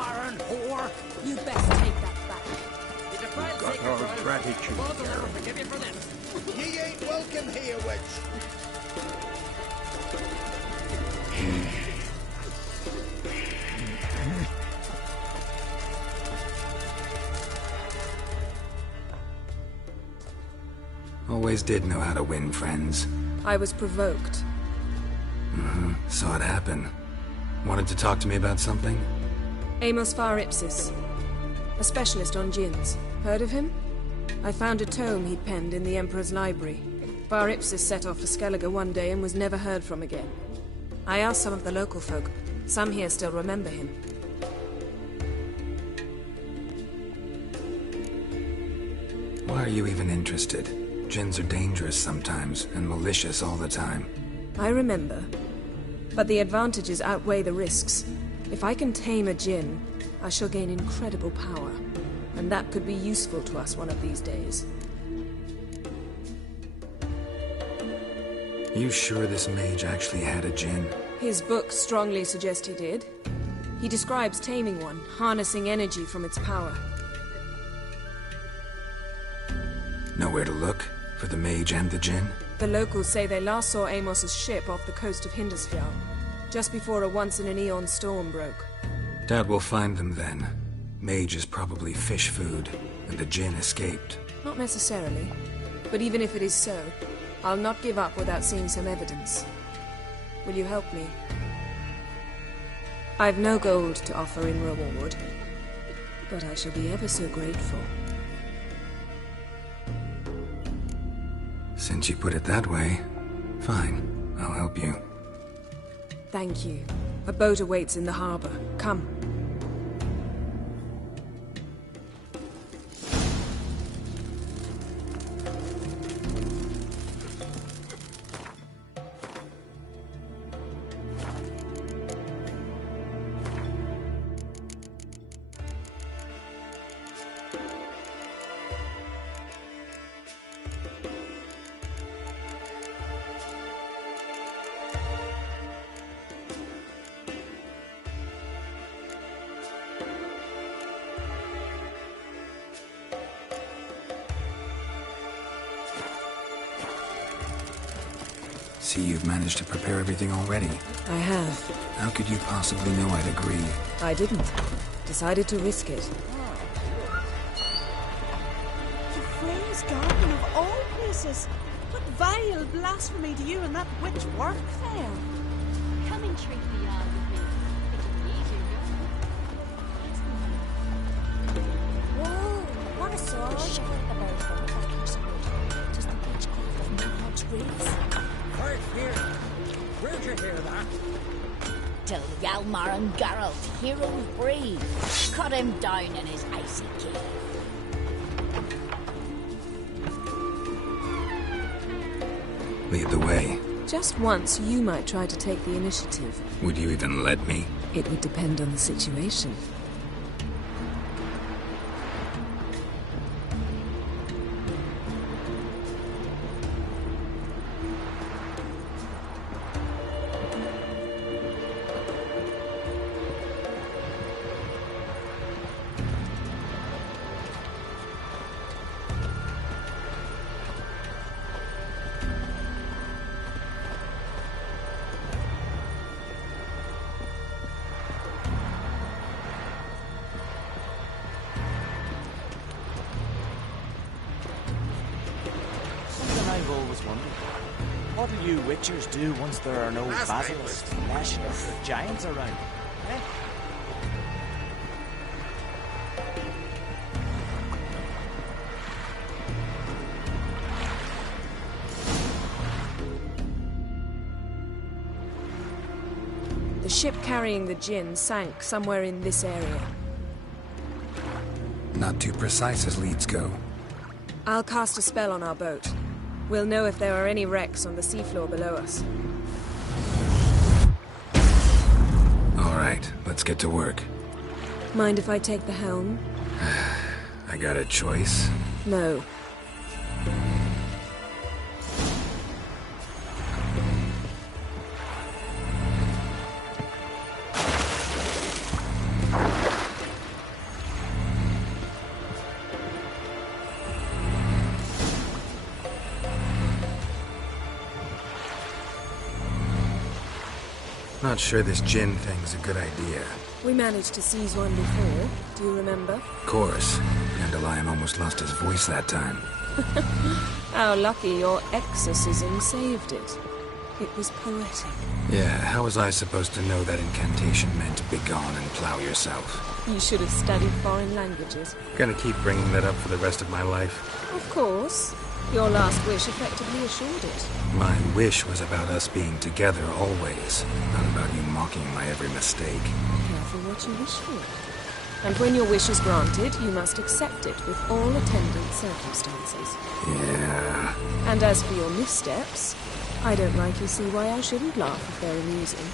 foreign whore! You best take that back. It's a fine Got secret, our Brian. gratitude, Both of them Baron. will forgive you for this. Ye ain't welcome here, witch. Always did know how to win friends. I was provoked. Saw it happen. Wanted to talk to me about something? Amos Far Ipsis, a specialist on djinns. Heard of him? I found a tome he'd penned in the Emperor's library. Far Ipsis set off for Skellige one day and was never heard from again. I asked some of the local folk. Some here still remember him. Why are you even interested? Djinns are dangerous sometimes, and malicious all the time. I remember. But the advantages outweigh the risks. If I can tame a djinn, I shall gain incredible power. And that could be useful to us one of these days. You sure this mage actually had a djinn? His books strongly suggest he did. He describes taming one, harnessing energy from its power. Nowhere to look? For the mage and the djinn? The locals say they last saw Amos's ship off the coast of Hindusfjall, just before a once-in-an-eon storm broke. Doubt we'll find them then. Mage is probably fish food, and the djinn escaped. Not necessarily. But even if it is so, I'll not give up without seeing some evidence. Will you help me? I've no gold to offer in reward, but I shall be ever so grateful. Since you put it that way, fine. I'll help you. Thank you. A boat awaits in the harbor. Come. See, you've managed to prepare everything already. I have. How could you possibly know I'd agree? I didn't. Decided to risk it. The Frey's garden of all places. What vile blasphemy do you and that witch work there? Come and treat the yard with me. It'll be easier, Whoa, what a sword. Shut the bird from the sword. Just the witchcraft of Mohawk's race. First here. Where'd you hear that? Till Hjalmar and Geralt, heroes breathe. Cut him down in his icy cave. Lead the way. Just once, you might try to take the initiative. Would you even let me? It would depend on the situation. I've always wondered. What do you witchers do once there are no basilisks, nationals, or giants around? Eh? The ship carrying the djinn sank somewhere in this area. Not too precise as leads go. I'll cast a spell on our boat. We'll know if there are any wrecks on the seafloor below us. All right, let's get to work. Mind if I take the helm? I got a choice. No. not sure this Jinn thing's a good idea. We managed to seize one before. Do you remember? Of course. Dandelion almost lost his voice that time. How lucky your exorcism saved it. It was poetic. Yeah, how was I supposed to know that incantation meant begone and plow yourself? You should have studied foreign languages. Gonna keep bringing that up for the rest of my life? Of course. Your last wish effectively assured it. My wish was about us being together always, not about you mocking my every mistake. Careful what you wish for. And when your wish is granted, you must accept it with all attendant circumstances. Yeah. And as for your missteps, I don't rightly see why I shouldn't laugh if they're amusing.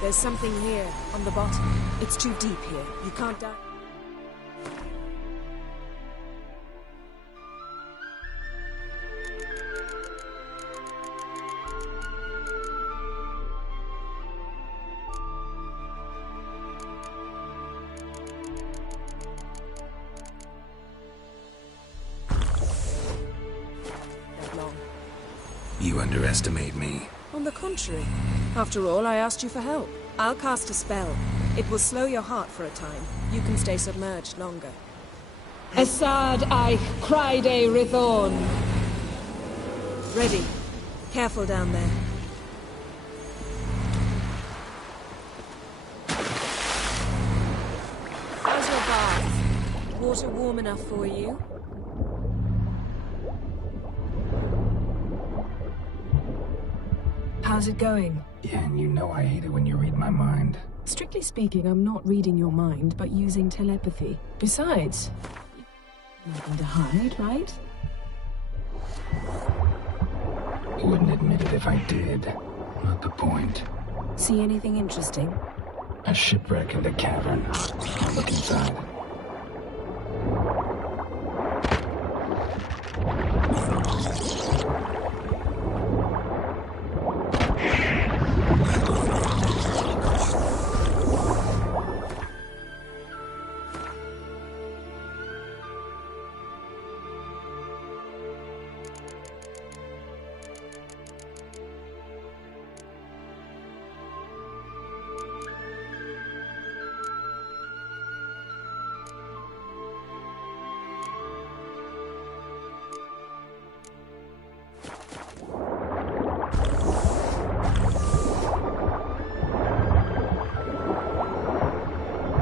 There's something here, on the bottom. It's too deep here. You can't dive. That long. You underestimate me. On the contrary. After all, I asked you for help. I'll cast a spell. It will slow your heart for a time. You can stay submerged longer. Assad Eich Cryde Rithorn. Ready. Careful down there. How's your bath? Water warm enough for you? How's it going? Yeah, and you know I hate it when you read my mind. Strictly speaking, I'm not reading your mind, but using telepathy. Besides, nothing to hide, right? Wouldn't admit it if I did. Not the point. See anything interesting? A shipwreck in the cavern. I'll look inside.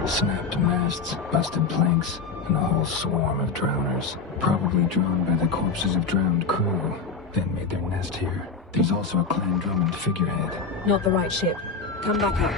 Snapped masts, busted planks, and a whole swarm of drowners. Probably drawn by the corpses of drowned crew, then made their nest here. There's also a Clan Drummond figurehead. Not the right ship. Come back up.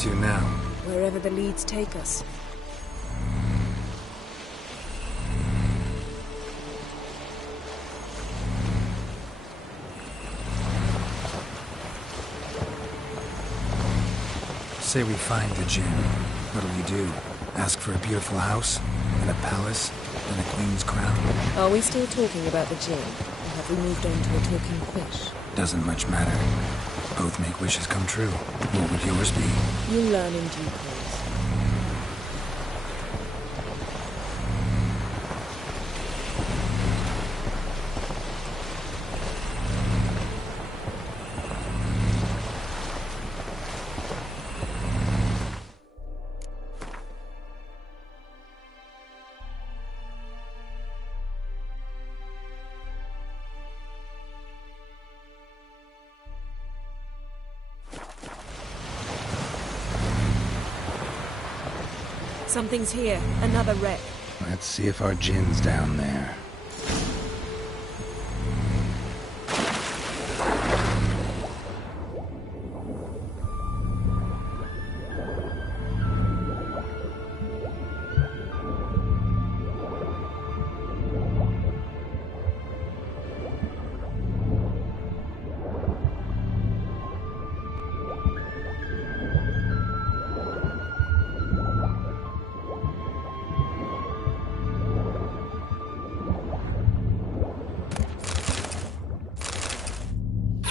to now? Wherever the leads take us. Say we find the Jinn. What'll you do? Ask for a beautiful house? And a palace? And a queen's crown? Are we still talking about the Jinn? Or have we moved on to a talking fish? Doesn't much matter. Both make wishes come true. What would yours be? You'll learn in due course. Something's here. Another wreck. Let's see if our Jinn's down there.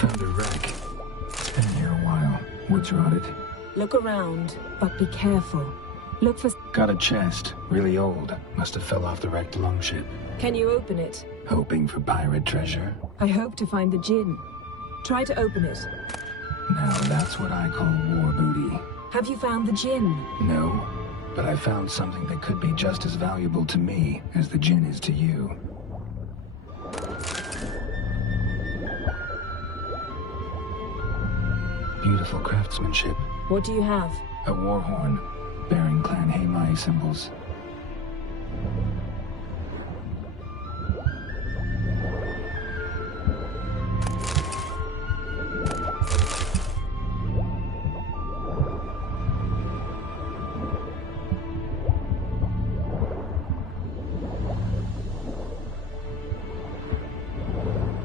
Found a wreck. It's been here a while. Wood's rotted. Look around, but be careful. Look for... Got a chest. Really old. Must have fell off the wrecked longship. Can you open it? Hoping for pirate treasure. I hope to find the Jinn. Try to open it. Now that's what I call war booty. Have you found the Jinn? No, but I found something that could be just as valuable to me as the Jinn is to you. Beautiful craftsmanship. What do you have? A war horn, bearing Clan Haemai symbols.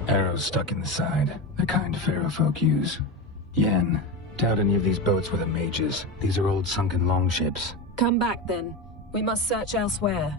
Arrows stuck in the side, the kind Pharaoh folk use. Yen, doubt any of these boats were the mages. These are old sunken longships. Come back then. We must search elsewhere.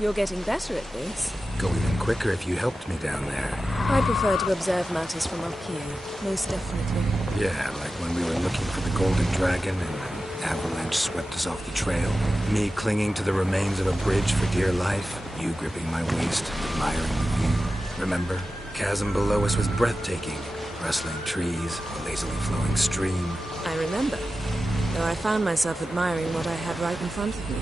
You're getting better at this. Go even quicker if you helped me down there. I prefer to observe matters from up here, most definitely. Yeah, like when we were looking for the Golden Dragon and an avalanche swept us off the trail. Me clinging to the remains of a bridge for dear life. You gripping my waist, admiring the view. Remember? Chasm below us was breathtaking. Rustling trees, a lazily flowing stream. I remember, though I found myself admiring what I had right in front of me.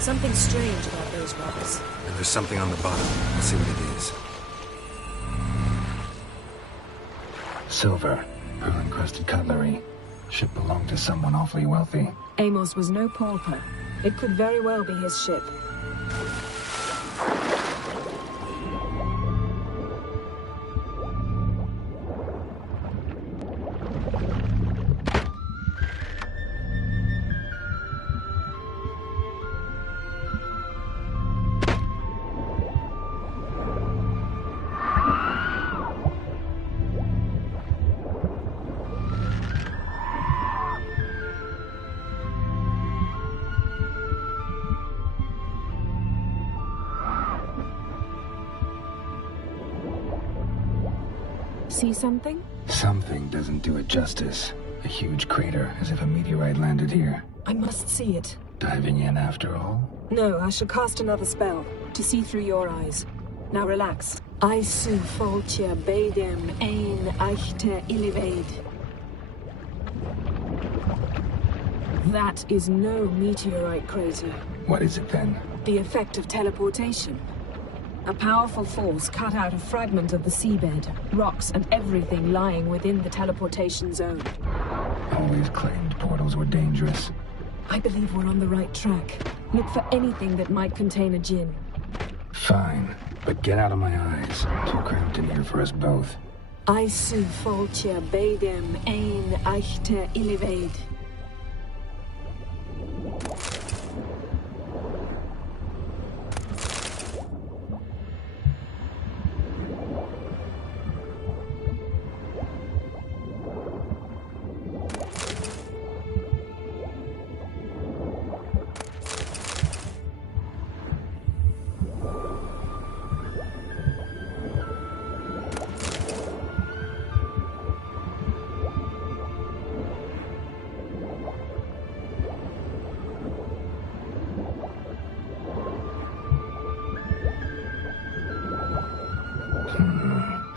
Something strange about those rocks. And there's something on the bottom. Let's see what it is. Silver, pearl-encrusted cutlery. Ship belonged to someone awfully wealthy. Amos was no pauper. It could very well be his ship. see something? Something doesn't do it justice. A huge crater, as if a meteorite landed here. I must see it. Diving in after all? No, I shall cast another spell, to see through your eyes. Now relax. Aisu foltia beidem ein eichte illivaid. That is no meteorite crater. What is it then? The effect of teleportation. A powerful force cut out a fragment of the seabed, rocks and everything lying within the teleportation zone. Always claimed portals were dangerous. I believe we're on the right track. Look for anything that might contain a djinn. Fine, but get out of my eyes. Too cramped in here for us both. Aisu foltia beidem ein eichte illivaid.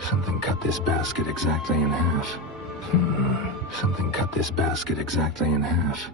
Something cut this basket exactly in half. Something cut this basket exactly in half.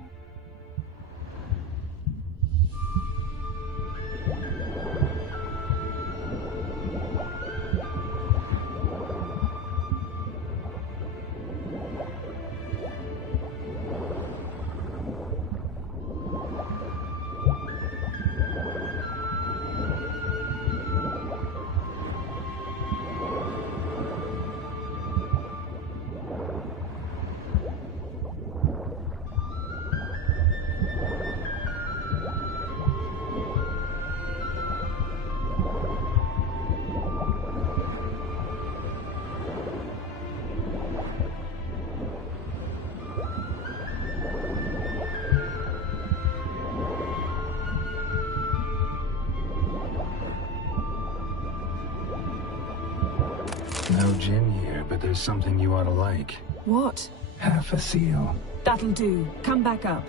No djinn here, but there's something you ought to like. What? Half a seal. That'll do. Come back up.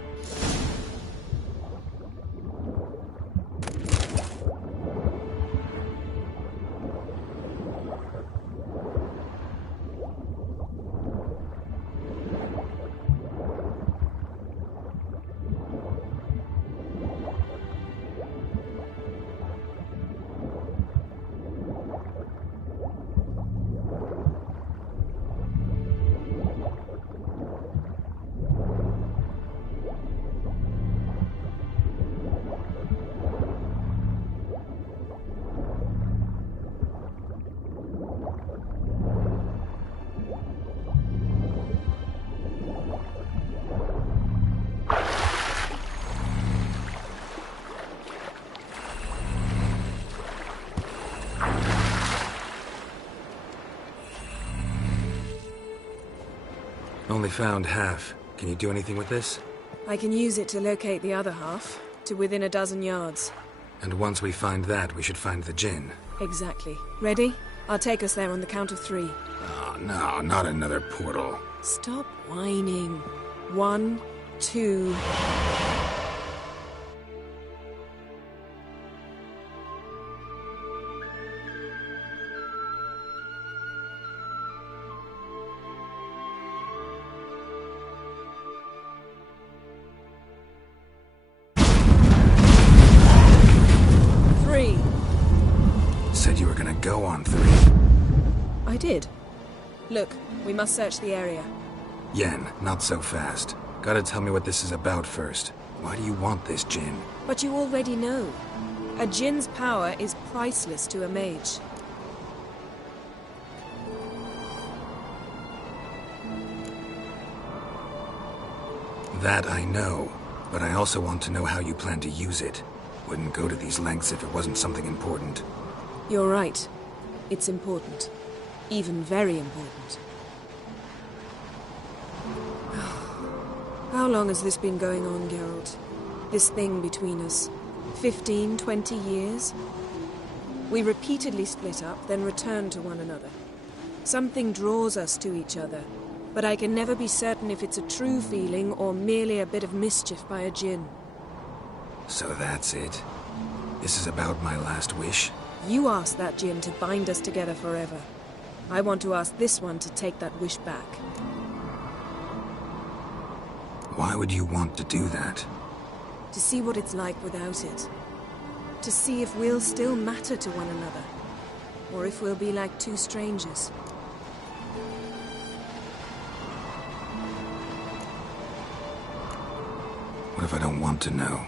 Only found half. Can you do anything with this? I can use it to locate the other half, to within a dozen yards. And once we find that, we should find the djinn. Exactly. Ready? I'll take us there on the count of 3. Oh, no, not another portal. Stop whining. 1, 2... Said you were gonna go on 3. I did. Look, we must search the area. Yen, not so fast. Gotta tell me what this is about first. Why do you want this djinn? But you already know. A djinn's power is priceless to a mage. That I know, but I also want to know how you plan to use it. Wouldn't go to these lengths if it wasn't something important. You're right. It's important. Even very important. How long has this been going on, Geralt? This thing between us? 15, 20 years? We repeatedly split up, then returned to one another. Something draws us to each other, but I can never be certain if it's a true feeling or merely a bit of mischief by a djinn. So that's it. This is about my last wish? You asked that djinn to bind us together forever. I want to ask this one to take that wish back. Why would you want to do that? To see what it's like without it. To see if we'll still matter to one another. Or if we'll be like two strangers. What if I don't want to know?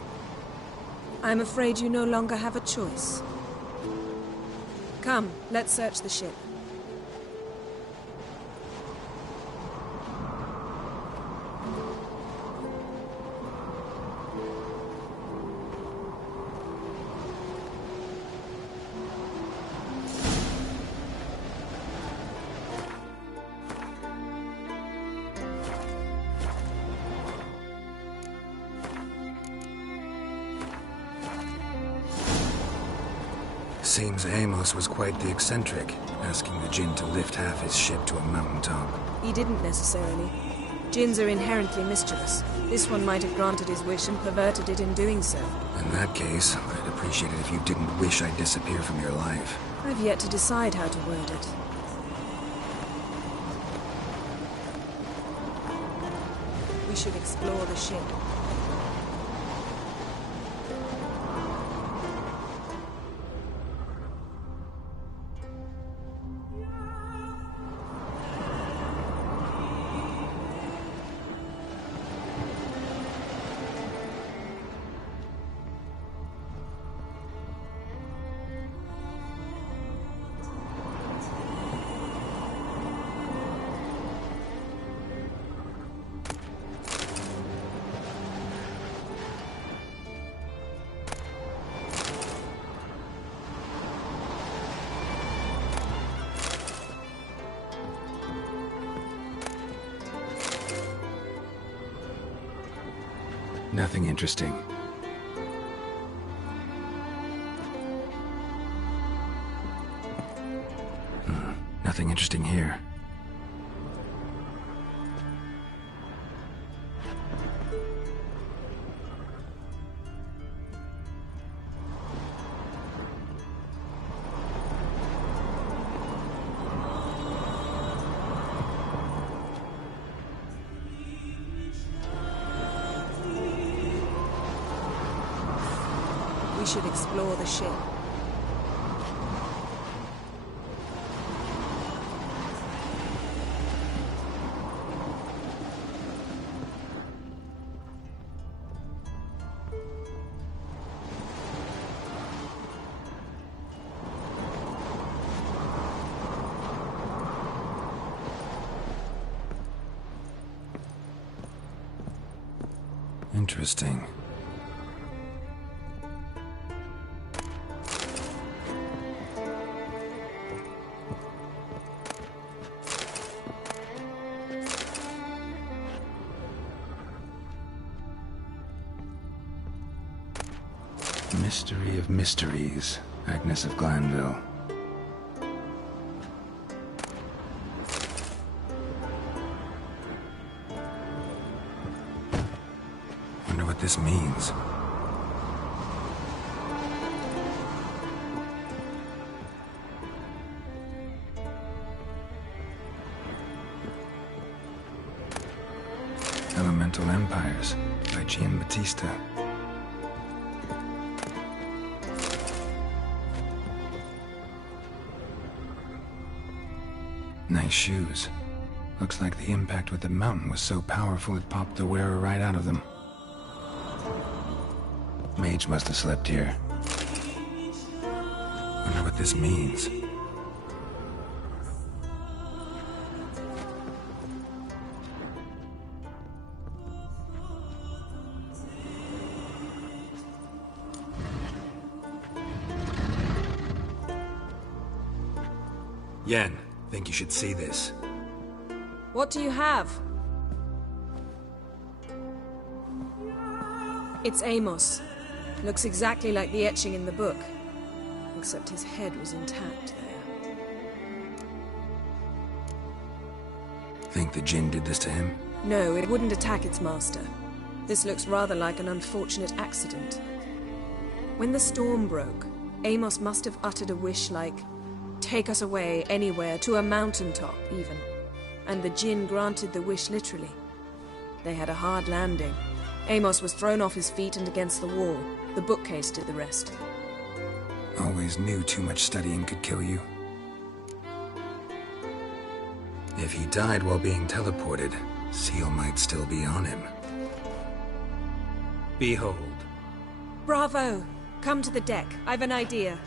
I'm afraid you no longer have a choice. Come, let's search the ship. Seems Amos was quite the eccentric, asking the djinn to lift half his ship to a mountaintop. He didn't necessarily. Djinns are inherently mischievous. This one might have granted his wish and perverted it in doing so. In that case, I'd appreciate it if you didn't wish I'd disappear from your life. I've yet to decide how to word it. We should explore the ship. Nothing interesting. Nothing interesting here. We should explore the ship. Interesting. Mystery of mysteries, Agnes of Glanville. Wonder what this means. Elemental Empires by Giambattista. Nice shoes. Looks like the impact with the mountain was so powerful it popped the wearer right out of them. Mage must have slept here. Wonder what this means. Yen, think you should see this. What do you have? It's Amos. Looks exactly like the etching in the book. Except his head was intact there. Think the Jinn did this to him? No, it wouldn't attack its master. This looks rather like an unfortunate accident. When the storm broke, Amos must have uttered a wish like, "Take us away, anywhere, to a mountaintop, even." And the Jinn granted the wish literally. They had a hard landing. Amos was thrown off his feet and against the wall. The bookcase did the rest. Always knew too much studying could kill you. If he died while being teleported, Seal might still be on him. Behold. Bravo! Come to the deck. I've an idea.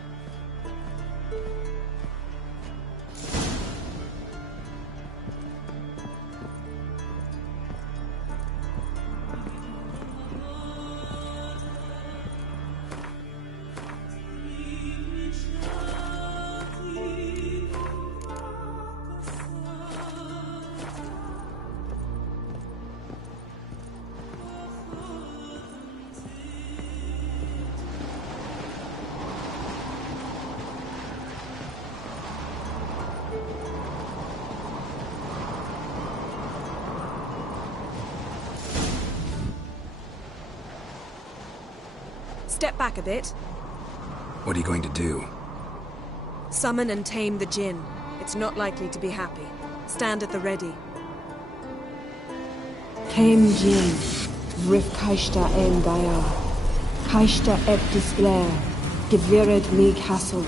Step back a bit. What are you going to do? Summon and tame the Jinn. It's not likely to be happy. Stand at the ready. Came Jinn, Rif Kaishta en Gaia, Kaishta et Disglair, Gevired mig Hassel.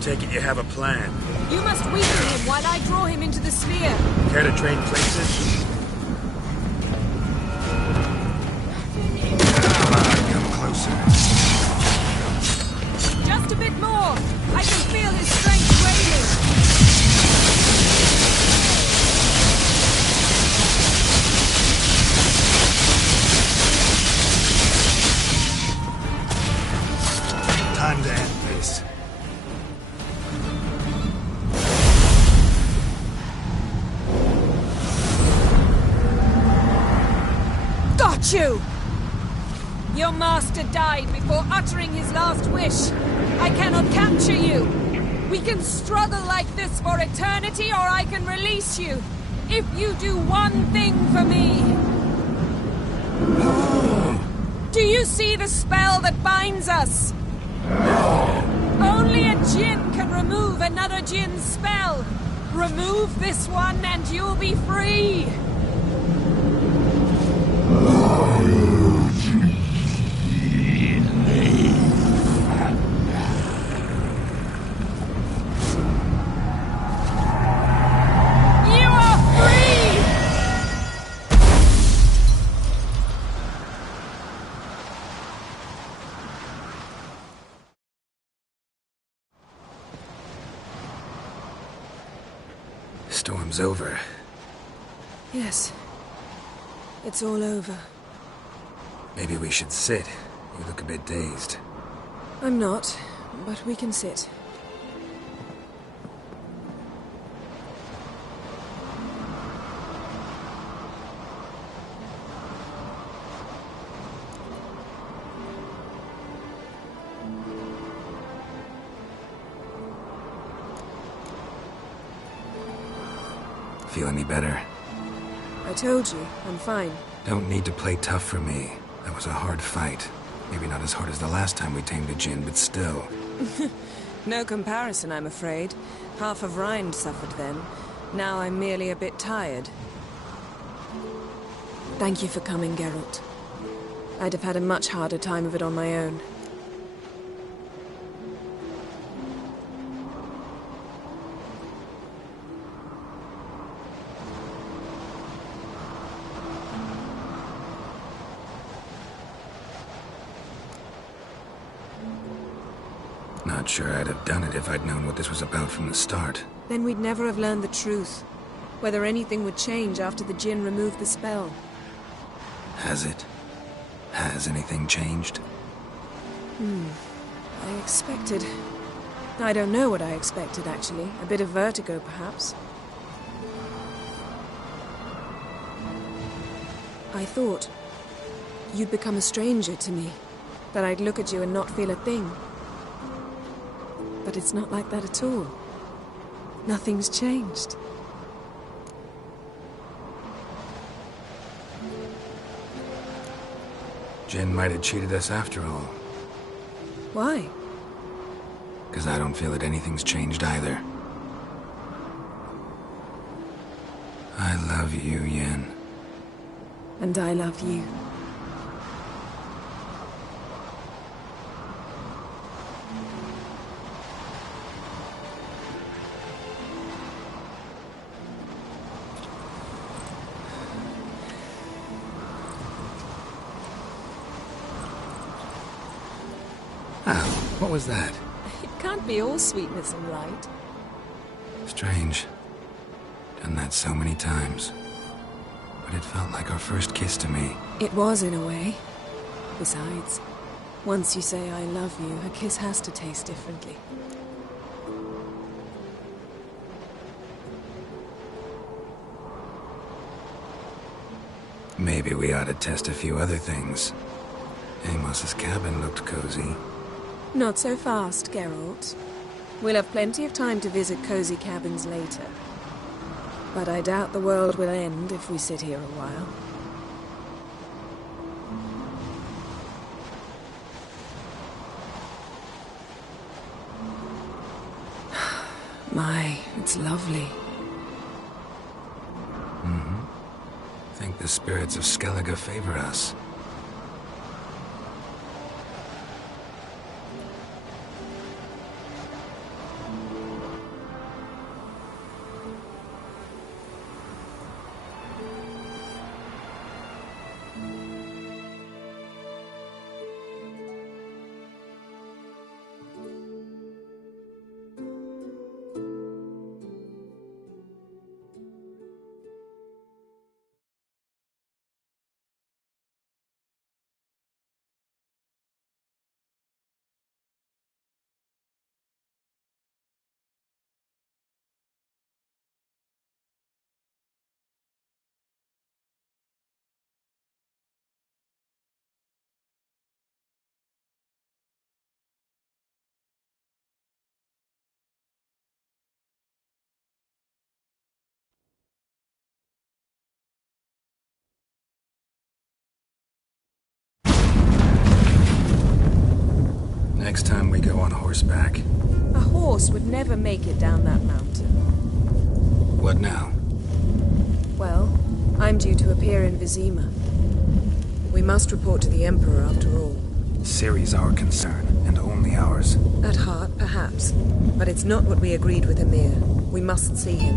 Take it you have a plan. You must weaken him while I draw him into the sphere. Care to trade places? Come on, come closer. Just a bit more. I can feel his strength waning. Time to end this. Got you! Your master died before uttering his last wish. I cannot capture you. We can struggle like this for eternity, or I can release you. If you do one thing for me. Do you see the spell that binds us? Only a Jinn can remove another Jinn's spell. Remove this one and you'll be free. You are free! Storm's over. Yes. It's all over. Maybe we should sit. You look a bit dazed. I'm not, but we can sit. Feel any better? I told you, I'm fine. Don't need to play tough for me. That was a hard fight. Maybe not as hard as the last time we tamed a djinn, but still. No comparison, I'm afraid. Half of Rind suffered then. Now I'm merely a bit tired. Thank you for coming, Geralt. I'd have had a much harder time of it on my own. Not sure I'd have done it if I'd known what this was about from the start. Then we'd never have learned the truth. Whether anything would change after the djinn removed the spell. Has it? Has anything changed? I expected... I don't know what I expected, actually. A bit of vertigo, perhaps. I thought you'd become a stranger to me. That I'd look at you and not feel a thing. But it's not like that at all. Nothing's changed. Jinn might have cheated us after all. Why? Because I don't feel that anything's changed either. I love you, Yen. And I love you. What was that? It can't be all sweetness and light. Strange. Done that so many times. But it felt like our first kiss to me. It was, in a way. Besides, once you say I love you, a kiss has to taste differently. Maybe we ought to test a few other things. Amos's cabin looked cozy. Not so fast, Geralt. We'll have plenty of time to visit cozy cabins later. But I doubt the world will end if we sit here a while. My, it's lovely. I think the spirits of Skellige favor us. Next time we go on horseback. A horse would never make it down that mountain. What now? Well, I'm due to appear in Vizima. We must report to the Emperor after all. Ciri's our concern, and only ours. At heart, perhaps. But it's not what we agreed with Emir. We must see him.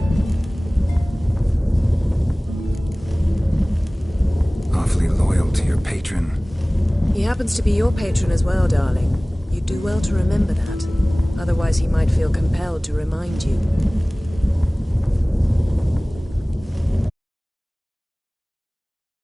Awfully loyal to your patron. He happens to be your patron as well, darling. You'd do well to remember that. Otherwise he might feel compelled to remind you.